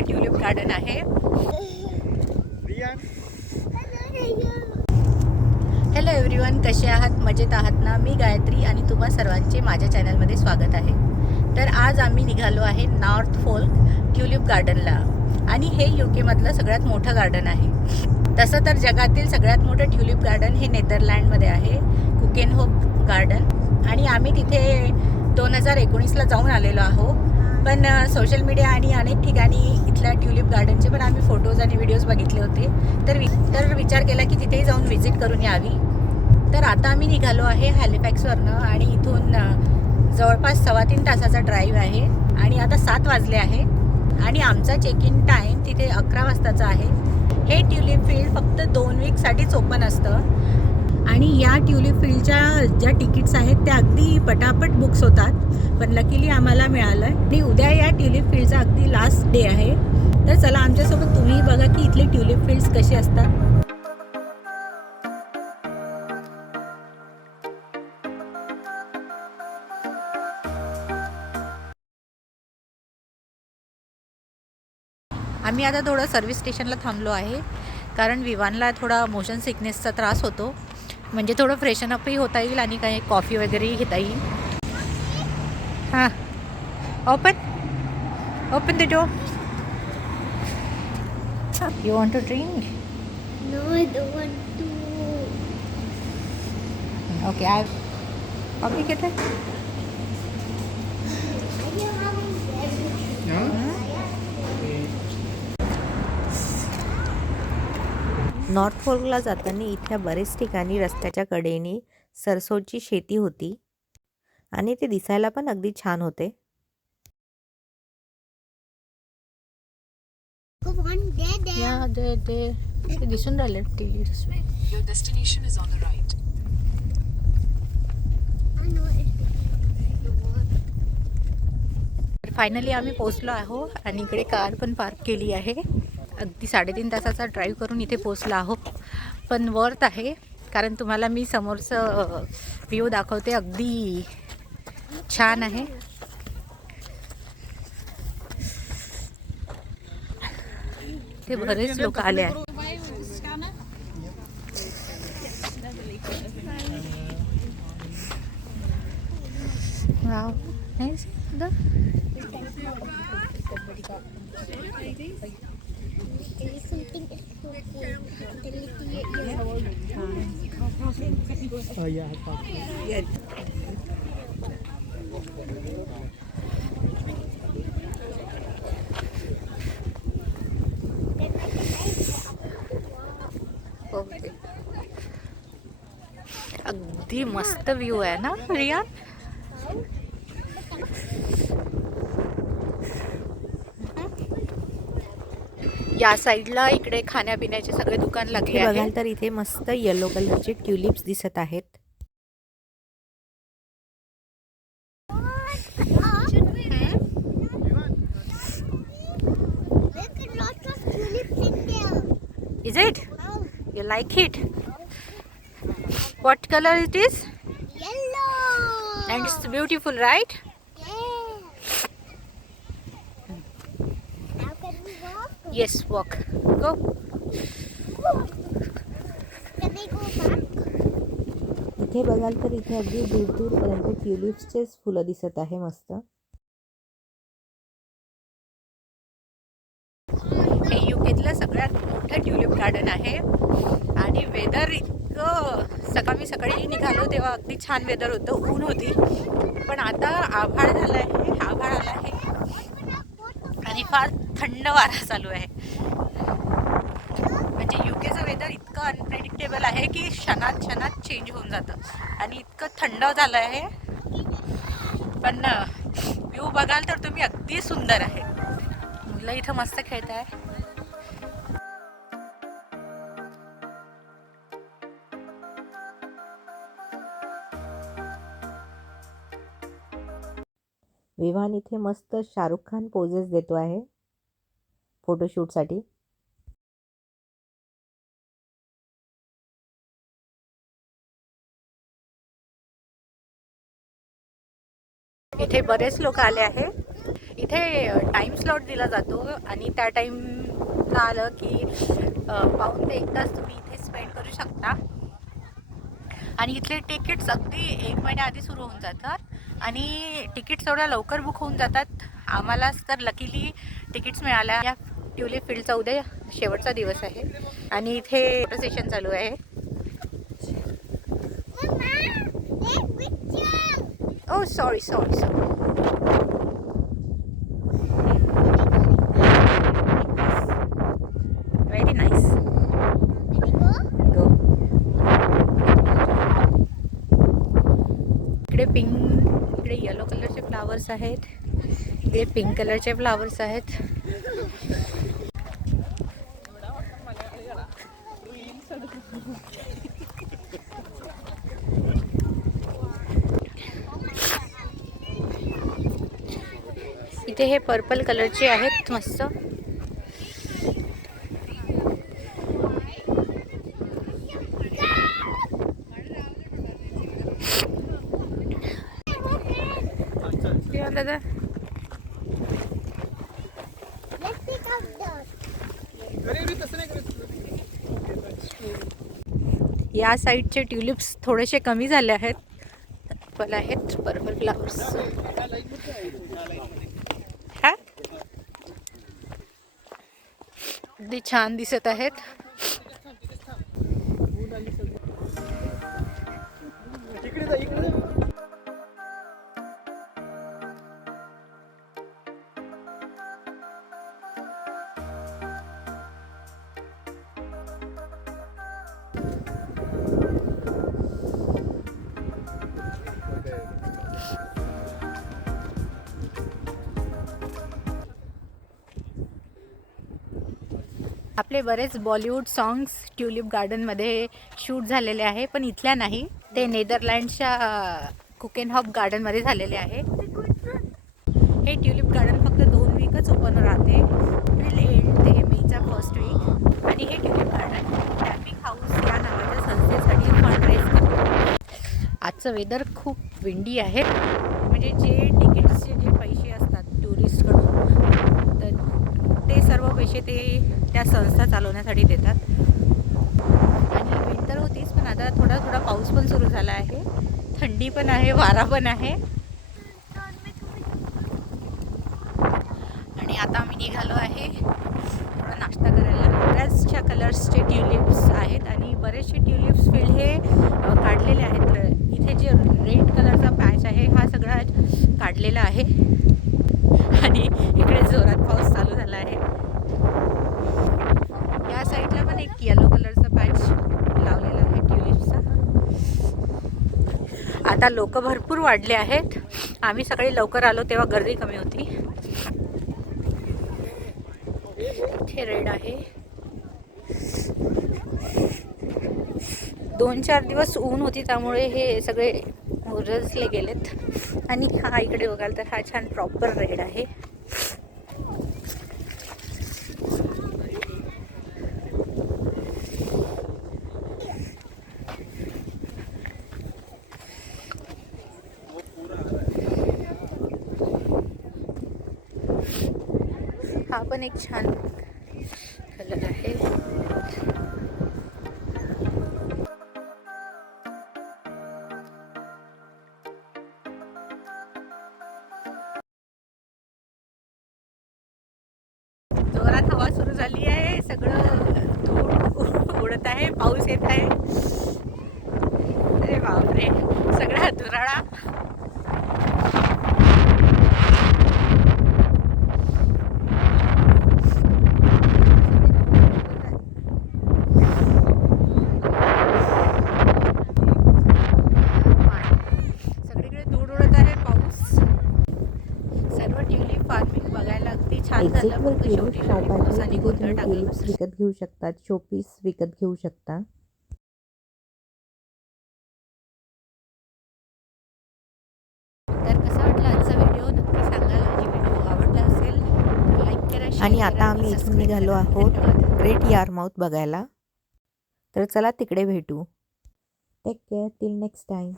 मोठं tulip garden आहे. Hello everyone, कसे आहात? मजेत आहात ना? मी गायत्री आणि तुम्हा सर्वांचे माझ्या चॅनलमध्ये स्वागत आहे. तर आज आम्ही निघालो आहे नॉर्थ फोल्क ट्युलिप गार्डनला आणि हे UK मधलं सगळ्यात मोठं गार्डन आहे. तसं तर जगातील सगळ्यात मोठं ट्युलिप गार्डन हे नेदरलँडमध्ये आहे, कुकेनहोफ गार्डन. आणि आम्ही तिथे 2019ला जाऊन आलेलो आहोत. पण सोशल मीडिया आणि अनेक ठिकाणी इथल्या ट्युलिप गार्डनचे पण आम्ही फोटोज आणि व्हिडिओज बघितले होते. तर विचार केला की तिथेही जाऊन व्हिजिट करून यावी. तर आता आम्ही निघालो आहे हॅलिफॅक्सवरनं आणि इथून जवळपास 3.25 तासाचा ड्राईव्ह आहे. आणि आता 7 वाजले आहे आणि आमचा चेक इन टाईम तिथे 11 वाजताचा आहे. हे ट्युलिप फील्ड फक्त 2 वीकसाठीच ओपन असतं आणि या ट्युलिप फील्डच्या ज्या तिकीट्स आहेत त्या अगदी पटापट बुक्स होतात. पण लकीली आम्हाला मिळालं आणि उद्या या ट्युलिप फील्डचा अगदी लास्ट डे आहे. तर चला आमच्यासोबत तुम्ही बघा की इथले ट्युलिप फील्ड्स कसे असतात. आम्ही आता थोडं सर्व्हिस स्टेशनला थांबलो आहे कारण विवानला थोडा मोशन सिकनेसचा त्रास होतो. म्हणजे थोडं फ्रेशन अपही होता येईल आणि काही कॉफी वगैरेही घेता येईल. हां, open the door. You want to drink? No, I don't want to. Okay, coffee घेते. Are you having beverage? North फोल्कला जाताना इथल्या बरेच ठिकाणी रस्त्याच्या कडेने सरसोची शेती होती आणि ते दिसायला पण अगदी छान होते. Go on, there. या ते दिसून राहिले TV. Your destination is on the right. I know it's finally आम्ही पोहोचलो आहोत आणि इकडे कार पण पार्क केली आहे. अगदी 3.5 तासाचा ड्राईव्ह करून इथे पोहोचलो आहोत. पण वर्थ आहे कारण तुम्हाला मी समोरचं व्ह्यू दाखवते, अगदी छान आहे. ते बरेच लोक आले आहेत. Wow, nice. अगदी मस्त व्ह्यू आहे ना रिया. या साईडला इकडे खाण्यापिण्याचे सगळे दुकान लागले आहे. बघाल तर इथे मस्त येलो कलरचे ट्युलिप्स दिसत आहेत. There's lots of tulips in there. Is it? You like it? What color it is? Yellow. And it's beautiful, right? Yeah. Now can we walk? Yes, walk. Go. Can we go back? इथे बघाल तर इथे अगदी दूर दूरपर्यंत ट्युलिप्सचेच फुलं दिसत आहे मस्त. हे UKतलं सगळ्यात मोठं ट्युलिप गार्डन आहे आणि वेदर इतकं, सकाळी निघालो तेव्हा अगदी छान वेदर होतं, ऊन होती. पण आता आभाळ झालं आहे, आभाळ आला आहे आणि फार थंड वारा चालू आहे. म्हणजे UKचं वेदर इतकं अनप्रेडिक्टेबल आहे की क्षणात चेंज होऊन जातं आणि इतकं थंड झालं आहे. पण व्ह्यू बघाल तर तुम्ही अगदी सुंदर आहे. मुलं इथं मस्त खेळत आहे. विवान इथे मस्त शाहरुख खान पोजेस देतो आहे फोटोशूटसाठी. इथे बरेच लोक आले आहे. इथे टाइम स्लॉट दिला जातो आणि त्या टाईमला आलं की पाऊण ते 1 तास तुम्ही इथे स्पेंड करू शकता. आणि इथले तिकीट्स अगदी 1 महिन्याआधी सुरू होऊन जातात आणि तिकीट्स एवढ्या लवकर बुक होऊन जातात. आम्हालाच तर लकीली तिकीट्स मिळाल्या. या ट्युलिप फील्डचा उद्या शेवटचा दिवस आहे आणि इथे फोटो सेशन चालू आहे. Oh sorry sorry sorry. Very nice. Go. इकडे इकडे येलो कलरचे फ्लावर्स आहेत, इकडे पिंक कलरचे फ्लावर्स आहेत. इथे हे पर्पल कलरचे आहेत मस्त. दादा या साईडचे ट्युलिप्स थोडेसे कमी झाले आहेत. पर्पल आहेत, पर्पल फ्लावर्स. हा अगदी छान दिसत आहेत. आपले बरेच बॉलिवूड सॉंग्स ट्युलिप गार्डनमध्ये शूट झालेले आहे, पण इथल्या नाही. ते नेदरलँडच्या कुकेनहॉफ गार्डनमध्ये झालेले आहे. हे ट्युलिप गार्डन फक्त 2 वीकच ओपन राहते, एप्रिल एंड ते मेचा फर्स्ट वीक. आणि हे ट्युलिप गार्डन टॅपिंग हाऊस या नावाच्या संस्थेसाठी फंड रेज करतो. आजचं वेदर खूप विंडी आहे, म्हणजे जे तिकीट्सचे जे पैसे असतात टुरिस्टकडून तर ते सर्व पैसे ते त्या संस्था चालवण्यासाठी देतात. आणि विंटर होतीच, पण आता थोडा थोडा पाऊस पण सुरू झाला आहे, थंडी पण आहे, वारा पण आहे. आणि आता आम्ही निघालो आहे थोडा नाश्ता करायला. बऱ्याचशा कलर्सचे ट्युलिप्स आहेत आणि बरेचसे ट्युलिप्स फील्ड हे काढलेले आहेत. इथे जे रेड कलरचा पॅच आहे हा सगळा काढलेला आहे आणि इकडे जोरात पाऊस चालू झाला आहे. या साईडला पण एक येलो कलरचा पॅच लावलेला आहे ट्युलिप्सचा. आता लोक भरपूर वाढले आहेत. आम्ही सकाळी लवकर आलो तेव्हा गर्दी कमी होती. इथे रेड आहे. 2-4 दिवस ऊन होती त्यामुळे हे सगळे मुरझले गेलेत. आणि हा इकडे बघाल तर हा छान प्रॉपर रेड आहे. हा पण एक छान कलर आहे. जोरात हवा सुरू झाली आहे, सगळं धूळ उडत आहे, पाऊस येत आहे. अरे बापरे, सगळा धुराळा. एक्झिटवर ट्युलिप शॉप आहे, तिथे तुम्ही ट्युलिप्स विकत घेऊ शकतात, शोपीस विकत घेऊ शकता. तर कसा वाटला आजचा व्हिडिओ नक्की सांगा. आणि व्हिडिओ आवडला असेल लाईक करा, शेअर आणि करा, आता आम्ही इथून सबस्क्राईब निघालो करा. आहोत धन्यवाद. ग्रेट यारमाउथ बघायला. तर चला तिकडे भेटू. Take care till next time.